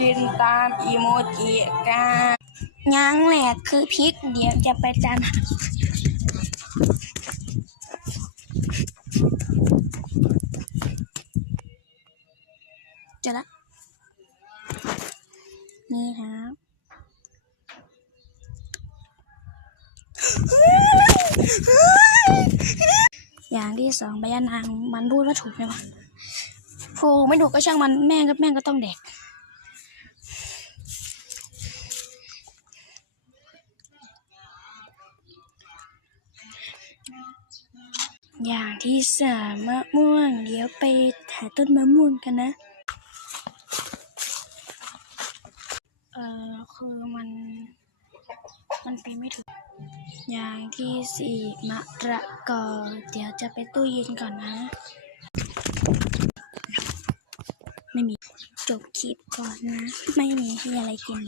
กินตามอีโมจิกันยังแหลกคือพริกเดี๋ยวจะไปจานจะละนี่ครับอย่างที่สองใบยะนางมันพูดว่าถูกไหมวะถูกไม่ถูกก็ช่างมันแม่ก็ต้องแดกอย่างที่สามมะม่วงเดี๋ยวไปถ่ายต้นมะม่วงกันนะคือมันไปไม่ถูกอย่างที่สี่มะระกอเดี๋ยวจะไปตู้เย็นก่อนนะไม่มีจบคลิปก่อนนะไม่มีที่อะไรกิน